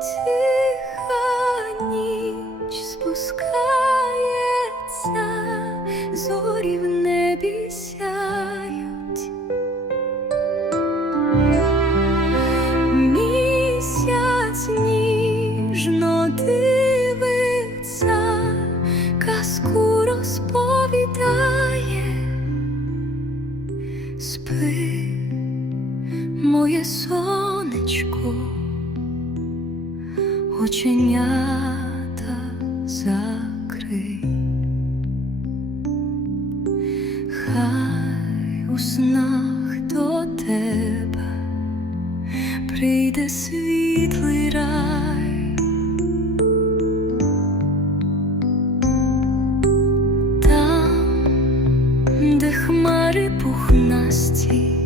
Тиха ніч спускається, зорі в небі сяють. Місяць ніжно моє сонечко, оченята закрий. Хай у снах до тебе прийде світлий рай. Там, де хмари пухнасті,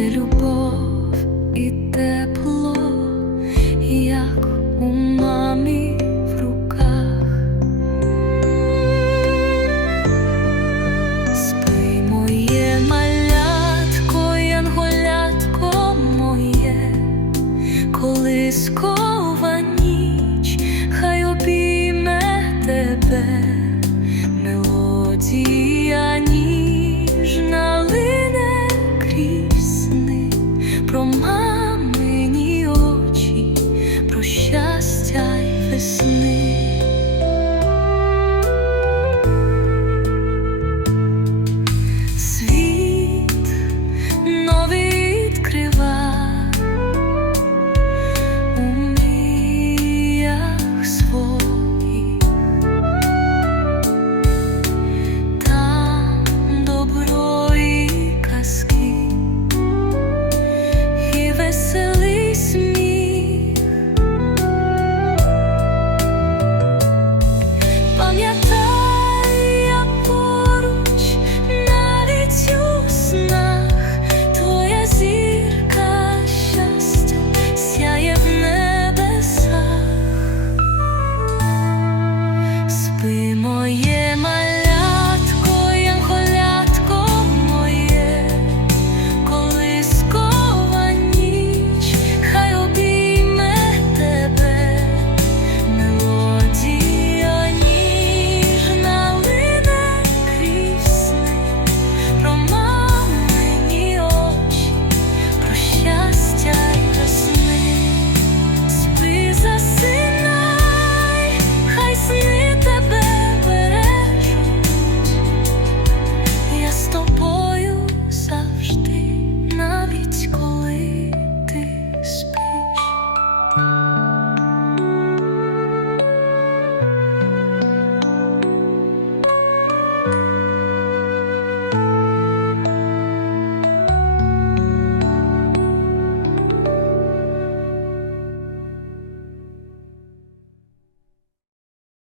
Це любов і тепло, як у мамі в руках, спи моє малятко, янголятко моє, коли скова ніч, хай обійме тебе мелодії.